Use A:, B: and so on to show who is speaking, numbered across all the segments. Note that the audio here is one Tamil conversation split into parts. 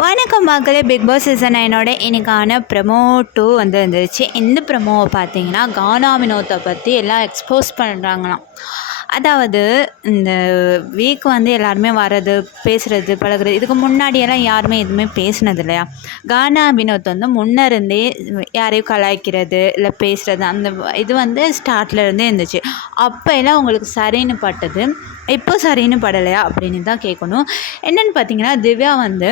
A: வணக்கம் மக்களே பிக் பாஸ் சீசன் நைனோட இன்னைக்கான ப்ரமோ டூ வந்து வந்துருச்சு இந்த ப்ரமோவை பார்த்தீங்கன்னா கானா வினோத்தை பற்றி எல்லாம் எக்ஸ்போஸ் பண்ணுறாங்களாம் அதாவது இந்த வீக் வந்து எல்லாருமே வர்றது பேசுகிறது பழகுறது இதுக்கு முன்னாடியெல்லாம் யாருமே எதுவுமே பேசினது இல்லையா? கானா வினோத் வந்து முன்ன இருந்தே யாரையும் கலாய்க்கிறது இல்லை பேசுகிறது அந்த இது வந்து ஸ்டார்ட்லேருந்தே இருந்துச்சு. அப்போ எல்லாம் உங்களுக்கு சரின்னு பட்டது இப்போ சரின்னு படலையா? அப்படின்னு தான் கேட்கணும். என்னென்னு பார்த்தீங்கன்னா திவ்யா வந்து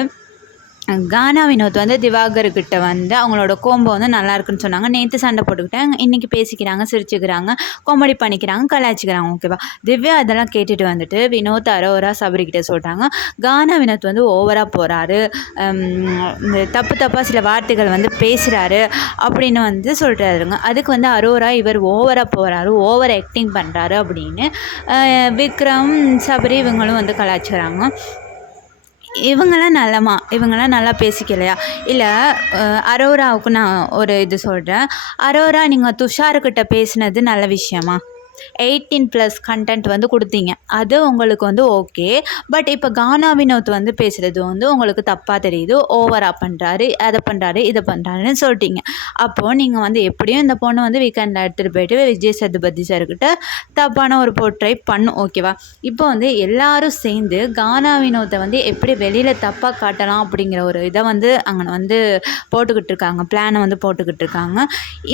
A: கானா வினோத் வந்து திவாகர்கிட்ட வந்து அவங்களோட கோம்போ வந்து நல்லா இருக்குன்னு சொன்னாங்க. நேற்று சண்டை போட்டுக்கிட்டாங்க இன்றைக்கி பேசிக்கிறாங்க சிரிச்சுக்கிறாங்க காமெடி பண்ணிக்கிறாங்க கலாய்ச்சிக்கிறாங்க. ஓகேவா திவ்யா அதெல்லாம் கேட்டுட்டு வந்துட்டு வினோத் அரோரா சபரிக்கிட்ட சொல்கிறாங்க கானா வினோத் வந்து ஓவராக போகிறாரு இந்த தப்பு தப்பாக சில வார்த்தைகள் வந்து பேசுகிறாரு அப்படின்னு வந்து சொல்கிறாருங்க அதுக்கு வந்து அரோரா இவர் ஓவராக போகிறாரு ஓவர் ஆக்டிங் பண்ணுறாரு அப்படின்னு. விக்ரம் சபரி இவங்களும் வந்து கலாய்ச்சிக்கிறாங்க. இவங்களாம் நல்லமா இவங்களாம் நல்லா பேசிக்கலையா? இல்லை அரோராவுக்கு நான் ஒரு இது சொல்கிறேன் அரோரா நீங்கள் துஷாருக்கிட்ட பேசினது நல்ல விஷயமா? எயிட்டீன் ப்ளஸ் கண்டென்ட் வந்து கொடுத்தீங்க. அது உங்களுக்கு வந்து ஓகே பட் இப்போ கானா வினோத் வந்து பேசுகிறது வந்து உங்களுக்கு தப்பாக தெரியுது. ஓவராக பண்ணுறாரு அதை பண்ணுறாரு இதை பண்ணுறாருன்னு சொல்லிட்டீங்க. அப்போது நீங்கள் வந்து எப்படியும் இந்த பொண்ணு வந்து வீக்கெண்டில் எடுத்துகிட்டு போயிட்டு விஜய் சதுபதி சார்கிட்ட தப்பான ஒரு போர்ட்ரை பண்ணும் ஓகேவா இப்போ வந்து எல்லாரும் சேர்ந்து கானா வினோத்தை வந்து எப்படி வெளியில் தப்பாக காட்டலாம் அப்படிங்கிற ஒரு இதை வந்து அங்கே வந்து போட்டுக்கிட்டு இருக்காங்க. பிளானை வந்து போட்டுக்கிட்டு இருக்காங்க.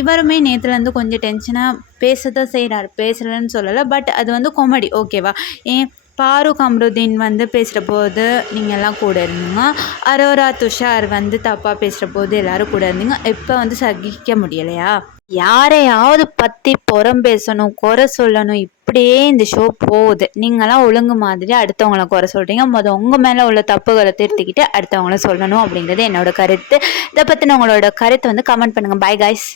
A: இவருமே நேற்றுலேருந்து கொஞ்சம் டென்ஷனாக பேசதான் செய்கிறார் பேசலன்னு சொல்லலை பட் அது வந்து காமெடி ஓகேவா ஏன் ஃபாரூக் அம்ருதீன் வந்து பேசுகிற போது நீங்கள் எல்லாம் கூட இருந்தீங்க. அரோரா துஷார் வந்து தப்பாக பேசுகிற போது எல்லோரும் கூட இருந்தீங்க. இப்போ வந்து சகிக்க முடியலையா? யாரையாவது பற்றி புறம் பேசணும் குறை சொல்லணும் இப்படியே இந்த ஷோ போகுது. நீங்களாம் ஒழுங்கு மாதிரி அடுத்தவங்கள குறை சொல்கிறீங்க மொதல் உங்கள் மேலே உள்ள தப்புகளை திருத்திக்கிட்டு அடுத்தவங்கள சொல்லணும் அப்படிங்கிறது என்னோட கருத்து. இதை பற்றின உங்களோட கருத்தை வந்து கமெண்ட் பண்ணுங்கள் பை காய்ஸ்